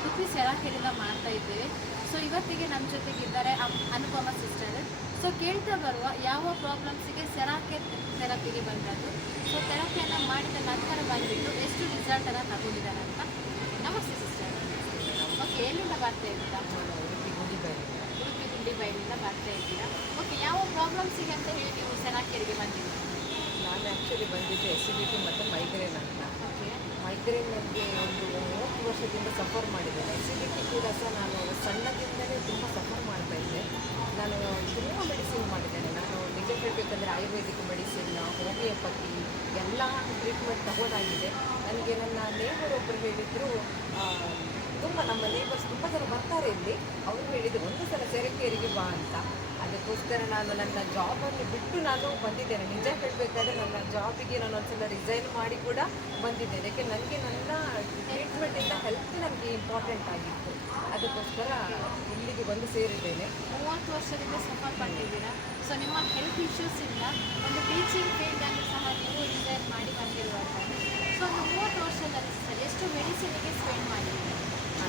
ಉಡುಪಿ ಸೆರಾಕೆರೆಯಿಂದ ಮಾಡ್ತಾ ಇದ್ದೇವೆ. ಸೊ ಇವತ್ತಿಗೆ ನಮ್ಮ ಜೊತೆಗಿದ್ದಾರೆ ಅನುಪಮ ಸಿಸ್ಟರ್. ಸೊ ಕೇಳ್ತಾ ಬರುವ ಯಾವ ಪ್ರಾಬ್ಲಮ್ಸಿಗೆ ಸೆರಾಕೆರ್ ಥೆರಪಿಗೆ ಬಂದದ್ದು, ಸೊ ಥೆರಪಿಯನ್ನು ಮಾಡಿದ ನಂತರ ಬಂದುಬಿಟ್ಟು ಎಷ್ಟು ರಿಸಲ್ಟನ್ನು ತಗೊಂಡಿದ್ದಾರೆ ಅಂತ. ನಮಸ್ತೆ ಸಿಸ್ಟರ್. ಓಕೆ, ಎಲ್ಲಿಂದ ಬರ್ತಾ ಇದ್ದೀರಾ? ಉಡುಪಿ ಗುಂಡಿಬೈಲಿಂದ ಬರ್ತಾ ಇದ್ದೀರಾ. ಓಕೆ, ಯಾವ ಪ್ರಾಬ್ಲಮ್ಸಿಗೆ ಅಂತ ಹೇಳಿ ನೀವು ಸೆರಾಕೆರೆಗೆ ಬಂದಿದ್ದೀರಾ? ನಾನು ಆ್ಯಕ್ಚುಲಿ ಬಂದಿದ್ದು ಎಸಿಡಿಟಿ ಮತ್ತು ಮೈಗ್ರೇನ್ ಅಂತ. ಓಕೆ, ಮೈಗ್ರೇನ್ ನನಗೆ ಒಂದು 30 ವರ್ಷದಿಂದ ಸಫರ್ ಮಾಡಿದ್ದೇನೆ. ಎಸಿಡಿಟಿ ಕೂಡ ಸಹ ನಾನು ಸಣ್ಣದಿಂದಲೇ ತುಂಬ ಸಫರ್ ಮಾಡ್ತಾ ಇದ್ದೆ. ನಾನು ತುಂಬ ಮೆಡಿಸಿನ್ ಮಾಡಿದ್ದೇನೆ. ನಾನು ನಿಜ ಹೇಳಬೇಕಂದ್ರೆ ಆಯುರ್ವೇದಿಕ್ ಮೆಡಿಸಿನ್, ಹೋಮಿಯೋಪತಿ ಎಲ್ಲ ಟ್ರೀಟ್ಮೆಂಟ್ ತಗೊಂಡಾಗಿದೆ. ನನಗೆ ನನ್ನ ನೇಬರ್ ಒಬ್ಬರು ಹೇಳಿದರು, ತುಂಬ ನಮ್ಮ ನೇಬರ್ಸ್ ತುಂಬ ಜನ ಬರ್ತಾರೆ ಇಲ್ಲಿ, ಅವರು ಹೇಳಿದರು ಒಂದು ಸಲ ಸೆರಕೇರಿಗೆ ಬಾ ಅಂತ. ಅದಕ್ಕೋಸ್ಕರ ನಾನು ನನ್ನ ಜಾಬನ್ನು ಬಿಟ್ಟು ನಾನು ಬಂದಿದ್ದೇನೆ. ನಿಜ ಹೇಳಬೇಕಾದ್ರೆ ನನ್ನ ಜಾಬಿಗೆ ನಾನು ಒಂದ್ಸಲ ರಿಸೈನ್ ಮಾಡಿ ಕೂಡ ಬಂದಿದ್ದೇನೆ. ಯಾಕೆ ನನಗೆ ನನ್ನ ಟ್ರೀಟ್ಮೆಂಟಿಂದ ಹೆಲ್ತ್ ನನಗೆ ಇಂಪಾರ್ಟೆಂಟ್ ಆಗಿತ್ತು. ಅದಕ್ಕೋಸ್ಕರ ಇಲ್ಲಿಗೆ ಬಂದು ಸೇರಿದ್ದೇನೆ. 30 ವರ್ಷದಿಂದ ಸಫರ್ ಪಟ್ಟಿದ್ದೀರಾ. ಸೊ ನಿಮ್ಮ ಹೆಲ್ತ್ ಇಶ್ಯೂಸ್ ಇಂದ ಒಂದು ಟೀಚಿಂಗ್ ಫೀಲ್ಡನ್ನು ಸಹ ನೀವು ರಿಸೈನ್ ಮಾಡಿ ಬಂದಿರುವಂಥದ್ದು. ಸೊ ಒಂದು 30 ವರ್ಷದಲ್ಲಿ ಸರ್ ಎಷ್ಟು ಮೆಡಿಸಿನಿಗೆ ಸ್ಪೆಂಡ್ ಮಾಡಿದ್ದೀರಾ?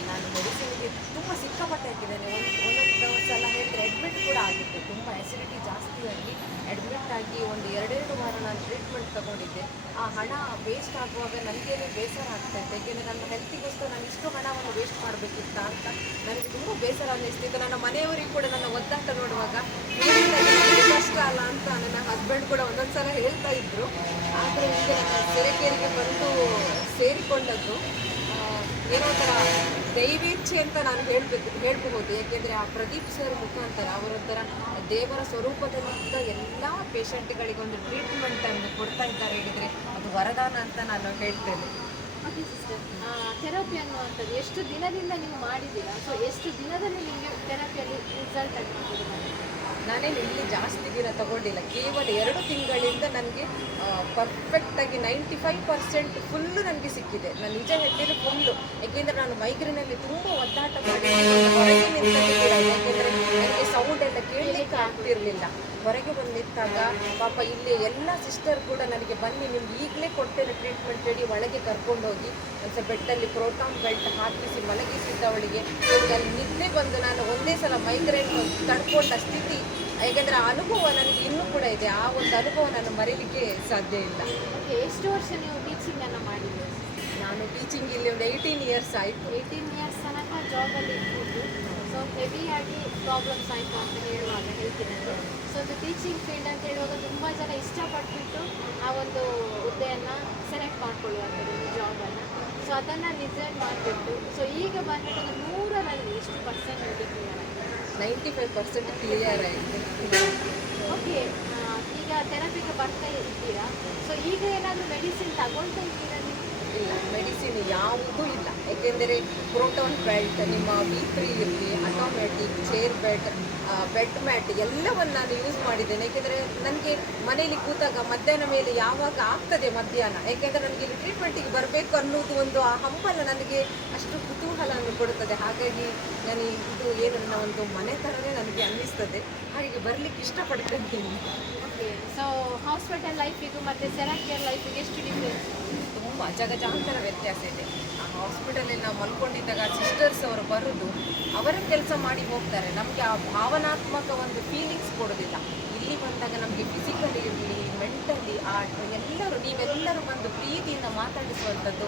ನಾನು ಮೆಡಿಸಿನ್ಗೆ ತುಂಬ ಸಿಕ್ಕಾಪಟ್ಟೆ ಹಾಕಿದ್ದೇನೆ. ಒಂದೊಂದು ಸಲ ಹೇಳಿದ್ರೆ ಅಡ್ಮಿಟ್ ಕೂಡ ಆಗಿತ್ತು. ತುಂಬ ಆ್ಯಸಿಡಿಟಿ ಜಾಸ್ತಿ ಆಗಿ ಅಡ್ಮಿಟ್ ಆಗಿ ಒಂದು 2 ವಾರ ನಾನು ಟ್ರೀಟ್ಮೆಂಟ್ ತಗೊಂಡಿದ್ದೆ. ಆ ಹಣ ವೇಸ್ಟ್ ಆಗುವಾಗ ನನಗೇನೆ ಬೇಸರ ಆಗ್ತಾಯಿತ್ತು. ಏಕೆಂದರೆ ನನ್ನ ಹೆಲ್ತಿಗೋಸ್ಕರ ನಾನು ಇಷ್ಟು ಹಣವನ್ನು ವೇಸ್ಟ್ ಮಾಡಬೇಕಿತ್ತ ಅಂತ ನನಗೆ ತುಂಬ ಬೇಸರ ಅನ್ನಿಸ್ತಿತ್ತು. ನನ್ನ ಮನೆಯವರಿಗೆ ಕೂಡ ನನ್ನ ಒದ್ದಾಟ ನೋಡುವಾಗ ನನಗೆ ಕಷ್ಟ ಅಲ್ಲ ಅಂತ ನನ್ನ ಹಸ್ಬೆಂಡ್ ಕೂಡ ಒಂದೊಂದು ಸಲ ಹೇಳ್ತಾ ಇದ್ದರು. ಆದರೆ ಈಗ ನಾನು ಸೆರಕೇರಿಗೆ ಬಂದು ಸೇರಿಕೊಂಡದ್ದು ಏನೋ ಒಂಥರ ದೈವೇಚ್ಛೆ ಅಂತ ನಾನು ಹೇಳ್ಬಹುದು. ಏಕೆಂದರೆ ಆ ಪ್ರದೀಪ್ ಸರ್ ಮುಖಾಂತರ ಅವರೊಂಥರ ದೇವರ ಸ್ವರೂಪದಲ್ಲಿದ್ದ ಎಲ್ಲ ಪೇಷಂಟ್ಗಳಿಗೊಂದು ಟ್ರೀಟ್ಮೆಂಟನ್ನು ಕೊಡ್ತಾ ಇದ್ದಾರೆ ಹೇಳಿದರೆ ಅದು ವರದಾನ ಅಂತ ನಾನು ಹೇಳ್ತೇನೆ. ಓಕೆ ಸಿಸ್ಟರ್, ಥೆರಪಿ ಅನ್ನುವಂಥದ್ದು ಎಷ್ಟು ದಿನದಿಂದ ನೀವು ಮಾಡಿದ್ದೀರಾ? ಸೊ ಎಷ್ಟು ದಿನದಲ್ಲಿ ನಿಮಗೆ ಥೆರಪಿಯಲ್ಲಿ ರಿಸಲ್ಟ್ ಆಗಿರ್ಬೋದು? ನಾನೇನು ಇಲ್ಲಿ ಜಾಸ್ತಿ ದಿನ ತಗೊಂಡಿಲ್ಲ, ಕೇವಲ 2 ತಿಂಗಳಿಂದ ನನಗೆ ಪರ್ಫೆಕ್ಟಾಗಿ 95% ಫುಲ್ಲು ನನಗೆ ಸಿಕ್ಕಿದೆ. ನಾನು ನಿಜ ಹೇಳ್ತೀನಿ ಫುಲ್ಲು. ಏಕೆಂದರೆ ನಾನು ಮೈಗ್ರೇನಲ್ಲಿ ತುಂಬ ಒದ್ದಾಟ ಮಾಡಿ ಹೊರಗೆ ನಿಂತದ್ದು ಕೂಡ, ಏಕೆಂದರೆ ನನಗೆ ಸೌಂಡ್ ಎಲ್ಲ ಕೇಳಲಿಕ್ಕೆ ಆಗ್ತಿರಲಿಲ್ಲ. ಹೊರಗೆ ಬಂದು ನಿಂತಾಗ ಪಾಪ ಇಲ್ಲಿ ಎಲ್ಲ ಸಿಸ್ಟರ್ ಕೂಡ ನನಗೆ ಬನ್ನಿ ನಿಮ್ಗೆ ಈಗಲೇ ಕೊಡ್ತೇನೆ ಟ್ರೀಟ್ಮೆಂಟ್ ಹೇಳಿ ಒಳಗೆ ಕರ್ಕೊಂಡೋಗಿ ಒಂದು ಬೆಡ್ಡಲ್ಲಿ ಪ್ರೋಟಾನ್ ಬೆಲ್ಟ್ ಹಾಕಿಸಿ ಮಲಗಿಸಿದ್ದವಳಿಗೆ ಅಲ್ಲಿ ನಿದ್ದೆ ಬಂದು ನಾನು ಒಂದೇ ಸಲ ಮೈಗ್ರೇನ್ ತಡ್ಕೊಂಡ ಸ್ಥಿತಿ. ಯಾಕೆಂದರೆ ಆ ಅನುಭವ ನನಗೆ ಇನ್ನೂ ಕೂಡ ಇದೆ. ಆ ಒಂದು ಅನುಭವ ನಾನು ಮರೀಲಿಕ್ಕೆ ಸಾಧ್ಯ ಇಲ್ಲ. ಓಕೆ, ಎಷ್ಟು ವರ್ಷ ನೀವು ಟೀಚಿಂಗನ್ನು ಮಾಡಿದ್ದೀರಿ? ನಾನು ಟೀಚಿಂಗ್ ಇಲ್ಲಿ ಒಂದು 18 ಇಯರ್ಸ್ ಆಯಿತು. 18 ಇಯರ್ಸ್ ತನಕ ಜಾಬಲ್ಲಿ ಇರ್ಬೋದು. ಸೊ ಹೆವಿಯಾಗಿ ಪ್ರಾಬ್ಲಮ್ಸ್ ಆಯಿತು ಅಂತ ಹೇಳುವಾಗ ಹೇಳ್ತೀನಂತೆ. ಸೊ ಅದು ಟೀಚಿಂಗ್ ಫೀಲ್ಡ್ ಅಂತ ಹೇಳುವಾಗ ತುಂಬ ಜನ ಇಷ್ಟಪಟ್ಬಿಟ್ಟು ಆ ಒಂದು ಹುದ್ದೆಯನ್ನು ಸೆಲೆಕ್ಟ್ ಮಾಡ್ಕೊಳ್ಳುವಂಥದ್ದು ಜಾಬನ್ನು. ಸೊ ಅದನ್ನು ರಿಸೈನ್ ಮಾಡಿಬಿಟ್ಟು ಸೊ ಈಗ ಬಂದ್ಬಿಟ್ಟು 100ರಲ್ಲಿ ಎಷ್ಟು ಪರ್ಸೆಂಟ್ ಕ್ಲಿಯರ್ ಆಗಿದೆ? 95% ಕ್ಲಿಯರ್ ಆಯಿತು. ಓಕೆ, ಈಗ ಥೆರಪಿಗೆ ಬರ್ತಾ ಇದ್ದೀರಾ. ಸೊ ಈಗ ಏನಾದರೂ ಮೆಡಿಸಿನ್ ತಗೊಳ್ತಾ ಇದ್ದೀರಾ ನೀವು? ಇಲ್ಲ, ಮೆಡಿಸಿನ್ ಯಾವುದೂ ಇಲ್ಲ. ಏಕೆಂದರೆ ಪ್ರೋಟಾನ್ ಬೆಲ್ಟ್, ನಿಮ್ಮ B3 ಇರಲಿ, ಆಟೋಮ್ಯಾಟಿಕ್ ಚೇರ್ ಬೆಡ್ ಮ್ಯಾಟ್ ಎಲ್ಲವನ್ನು ನಾನು ಯೂಸ್ ಮಾಡಿದ್ದೇನೆ. ಏಕೆಂದರೆ ನನಗೆ ಮನೇಲಿ ಕೂತಾಗ ಮಧ್ಯಾಹ್ನ ಮೇಲೆ ಯಾವಾಗ ಆಗ್ತದೆ ಮಧ್ಯಾಹ್ನ, ಏಕೆಂದರೆ ನನಗೆ ಇಲ್ಲಿ ಟ್ರೀಟ್ಮೆಂಟಿಗೆ ಬರಬೇಕು ಅನ್ನೋದು ಒಂದು ಆ ಹಂಬಲ ನನಗೆ ಅಷ್ಟು ಕುತೂಹಲವನ್ನು ಕೊಡುತ್ತದೆ. ಹಾಗಾಗಿ ನಾನು ಇದು ಏನು ನನ್ನ ಒಂದು ಮನೆ ಥರನೇ ನನಗೆ ಅನ್ನಿಸ್ತದೆ. ಹಾಗೆ ಬರಲಿಕ್ಕೆ ಇಷ್ಟಪಡ್ತೀನಿ. ಓಕೆ, ಸೊ ಹಾಸ್ಪಿಟಲ್ ಲೈಫಿಗೂ ಮತ್ತು ಸೆರಾಕೇರ್ ಲೈಫಿಗೆ ಎಷ್ಟು ಡಿಫ್ರೆನ್ಸ್? ತುಂಬ ಅಜಗಜಾಂತರ ವ್ಯತ್ಯಾಸ ಇದೆ. ಆ ಹಾಸ್ಪಿಟಲಲ್ಲಿ ನಾವು ಮಲ್ಕೊಂಡಿದ್ದಾಗ ಸಿಸ್ಟರ್ಸ್ ಅವರು ಬರೋದು ಅವರ ಕೆಲಸ ಮಾಡಿ ಹೋಗ್ತಾರೆ. ನಮಗೆ ಆ ಭಾವನಾತ್ಮಕ ಒಂದು ಫೀಲಿಂಗ್ಸ್ ಕೊಡೋದಿಲ್ಲ. ಇಲ್ಲಿ ಬಂದಾಗ ನಮಗೆ ಫಿಸಿಕಲಿ ಇರಲಿ ಮೆಂಟಲಿ ನೀವೆಲ್ಲರೂ ಬಂದು ಪ್ರೀತಿಯಿಂದ ಮಾತಾಡಿಸುವಂಥದ್ದು.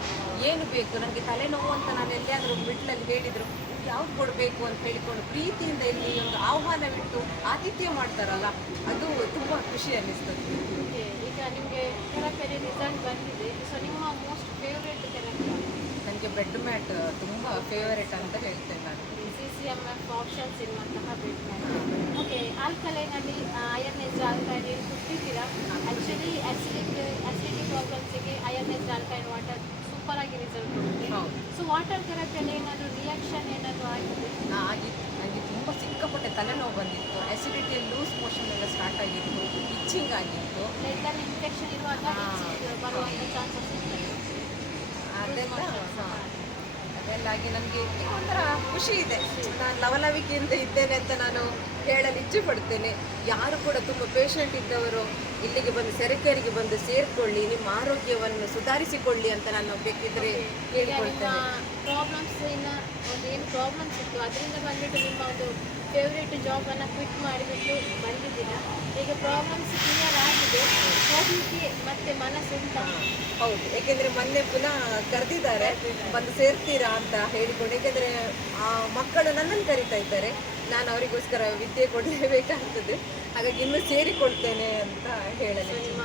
ಏನು ಬೇಕು ನನಗೆ ತಲೆನೋವು ಅಂತ ನಾನು ಎಲ್ಲಿಯಾದರೂ ಮಿಡ್ಲಲ್ಲಿ ಹೇಳಿದರು ಯಾವ್ದು ಕೊಡಬೇಕು ಅಂತ ಹೇಳಿಕೊಂಡು ಪ್ರೀತಿಯಿಂದ ಇಲ್ಲಿ ಒಂದು ಆಹ್ವಾನವಿಟ್ಟು ಆತಿಥ್ಯ ಮಾಡ್ತಾರಲ್ಲ, ಅದು ತುಂಬ ಖುಷಿ ಅನ್ನಿಸ್ತದೆ. ಓಕೆ, ಈಗ ನಿಮಗೆ ಥೆರಪಿಯಲ್ಲಿ ರಿಸಲ್ಟ್ ಬಂದಿದೆ. ಸೊ ನಿಮ್ಮ ಮೋಸ್ಟ್ ಫೇವ್ರೇಟ್ ಥೆರಪಿ? ನನಗೆ ಬೆಡ್ ಮ್ಯಾಟ್ ತುಂಬ ಫೇವರೇಟ್ ಅಂತ ಹೇಳ್ತೇನೆ ನಾನು. CCMF ಆಪ್ಷನ್ಸ್ ಇರುವಂತಹ ಬೆಡ್ ಮ್ಯಾಟ್. ಓಕೆ, ಆಲ್ಕಲೈನಲ್ಲಿ ಅಯರ್ನೈಸ್ಡ್ ಆಲ್ಕಲೈನ್ ಕೊಟ್ಟಿದ್ದೀರಾ. ಆ್ಯಕ್ಚುಲಿ ಅಸಿಡಿಟಿ ಪ್ರಾಬ್ಲಮ್ಸಿಗೆ ಅಯರ್ನೈಸ್ಡ್ ಆಲ್ಕಲೈನ್ ವಾಟರ್ ಸೂಪರಾಗಿ ರಿಸಲ್ಟ್ ಕೊಡುತ್ತೆ. ಸೊ ವಾಟರ್ ಥೆರಪಿಯಲ್ಲಿ ಏನಾದರೂ ರಿಯಾಕ್ಷನ್ ಏನಾದರೂ ಆಗಿದೆ? ಆಗಿತ್ತು. ನನಗೆ ತುಂಬ ಸಿಕ್ಕಾಪಟ್ಟೆ ತಲೆನೋವು ಬಂದಿತ್ತು. ಆ್ಯಸಿಡಿಟಿಯಲ್ಲಿ ಲೂಸ್ ಮೋಷನ್ ಎಲ್ಲ ಸ್ಟಾರ್ಟ್ ಆಗಿತ್ತು, ಇಚ್ಚಿಂಗ್ ಆಗಿತ್ತು. ಬ್ಲಡ್ಡಲ್ಲಿ ಇನ್ಫೆಕ್ಷನ್ ಇರುವಾಗ ಬರುವಂಥ ಚಾನ್ಸಸ್ ಇರ್ತದೆ. ಅದೆಲ್ಲಾಗಿ ನನಗೆ ಒಂಥರ ಖುಷಿ ಇದೆ. ನಾನು ಲವಲವಿಕೆಯಿಂದ ಇದ್ದೇನೆ ಅಂತ ನಾನು ಹೇಳಲು ಇಚ್ಛೆ ಪಡ್ತೇನೆ. ಯಾರು ಕೂಡ ತುಂಬ ಪೇಷಂಟ್ ಇದ್ದವರು ಇಲ್ಲಿಗೆ ಬಂದು ಸೆರಕೇರಿಗೆ ಬಂದು ಸೇರಿಕೊಳ್ಳಿ, ನಿಮ್ಮ ಆರೋಗ್ಯವನ್ನು ಸುಧಾರಿಸಿಕೊಳ್ಳಿ ಅಂತ ನಾನು ಬೇಕಿದ್ರೆ ಹೇಳ್ಕೊಳ್ತೇನೆ. ಪ್ರಾಬ್ಲಮ್ಸ್ ಇನ್ನು ಪ್ರಾಬ್ಲಮ್ಸ್ ಇತ್ತು, ಅದರಿಂದ ಬಂದ್ಬಿಟ್ಟು ನಿಮ್ಮ ಒಂದು ಫೇವ್ರೇಟ್ ಜಾಬನ್ನು ಕ್ವಿಟ್ ಮಾಡಿಬಿಟ್ಟು ಬಂದಿದ್ದೀರಾ. ಈಗ ಪ್ರಾಬ್ಲಮ್ಸ್ ಕ್ಲಿಯರ್ ಆಗಿದೆ, ಹೋಗಲಿಕ್ಕೆ ಮತ್ತೆ ಮನಸ್ಸುಂಟಾ? ಹೌದು, ಏಕೆಂದರೆ ಮೊನ್ನೆ ಪುನಃ ಕರೆದಿದ್ದಾರೆ, ಬಂದು ಸೇರ್ತೀರಾ ಅಂತ ಹೇಳಿಕೊಂಡು. ಏಕೆಂದರೆ ಆ ಮಕ್ಕಳು ನನ್ನನ್ನು ಕರಿತಾ ಇದ್ದಾರೆ, ನಾನು ಅವರಿಗೋಸ್ಕರ ವಿದ್ಯೆ ಕೊಡಲೇಬೇಕಾಗ್ತದೆ, ಹಾಗಾಗಿ ಇನ್ನೂ ಸೇರಿಕೊಳ್ತೇನೆ ಅಂತ ಹೇಳಲು. ನಿಮ್ಮ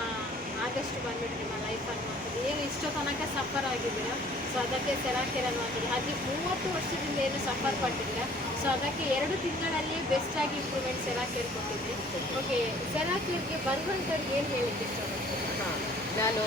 ಆದಷ್ಟು ಬಂದ್ಬಿಟ್ಟು ನಿಮ್ಮ ಲೈಫನ್ನು ಮಾಡ್ತದೆ ಏನು ಇಷ್ಟೋ ತನಕ ಸಫರ್ ಆಗಿದ್ದೀರಾ, ಸೊ ಅದಕ್ಕೆ ಸೆರಾಕೇರ್ ಅನ್ನುವಂಥದ್ದು ಹಾಗೆ 30 ವರ್ಷದಿಂದ ಏನು ಸಫರ್ ಪಟ್ಟಿದ್ದೀರಾ, ಸೊ ಅದಕ್ಕೆ 2 ತಿಂಗಳಲ್ಲಿ ಬೆಸ್ಟ್ ಆಗಿ ಇಂಪ್ರೂವ್ಮೆಂಟ್ ಸೆರಾಕೇರ್ ಕೊಟ್ಟಿದ್ದೆ. ಓಕೆ, ಸೆರಾಕೇರ್ಗೆ ಬರುವಂಥವ್ರಿಗೆ ಏನು ಹೇಳಲಿಕ್ಕೆ ಇಷ್ಟಪಡ್ತೀನಿ? ಹಾಂ, ನಾನು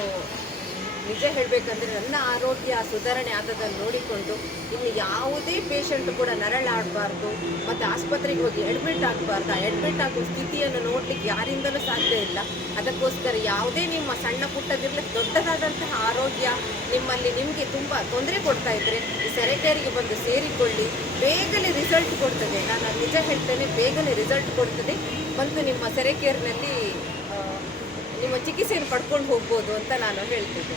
ನಿಜ ಹೇಳಬೇಕಂದ್ರೆ ನನ್ನ ಆರೋಗ್ಯ ಸುಧಾರಣೆ ಆದದನ್ನು ನೋಡಿಕೊಂಡು ಇನ್ನು ಯಾವುದೇ ಪೇಷಂಟ್ ಕೂಡ ನರಳಾಡಬಾರ್ದು ಮತ್ತು ಆಸ್ಪತ್ರೆಗೆ ಹೋಗಿ ಅಡ್ಮಿಟ್ ಆಗಬಾರ್ದು. ಆ ಅಡ್ಮಿಟ್ ಆಗೋ ಸ್ಥಿತಿಯನ್ನು ನೋಡಲಿಕ್ಕೆ ಯಾರಿಂದಲೂ ಸಾಧ್ಯ ಇಲ್ಲ. ಅದಕ್ಕೋಸ್ಕರ ಯಾವುದೇ ನಿಮ್ಮ ಸಣ್ಣ ಪುಟ್ಟದಿರಲಿ ದೊಡ್ಡದಾದಂತಹ ಆರೋಗ್ಯ ನಿಮ್ಮಲ್ಲಿ ನಿಮಗೆ ತುಂಬ ತೊಂದರೆ ಕೊಡ್ತಾ ಇದ್ದರೆ ಈ ಸೆರೆಕೇರಿಗೆ ಬಂದು ಸೇರಿಕೊಳ್ಳಿ, ಬೇಗನೆ ರಿಸಲ್ಟ್ ಕೊಡ್ತದೆ. ನಾನು ನಿಜ ಹೇಳ್ತೇನೆ, ಬೇಗನೆ ರಿಸಲ್ಟ್ ಕೊಡ್ತದೆ. ಬಂದು ನಿಮ್ಮ ಸೆರೆಕೇರ್ನಲ್ಲಿ ನಿಮ್ಮ ಚಿಕಿತ್ಸೆಯನ್ನು ಪಡ್ಕೊಂಡು ಹೋಗ್ಬೋದು ಅಂತ ನಾನು ಹೇಳ್ತಿದ್ದೆ.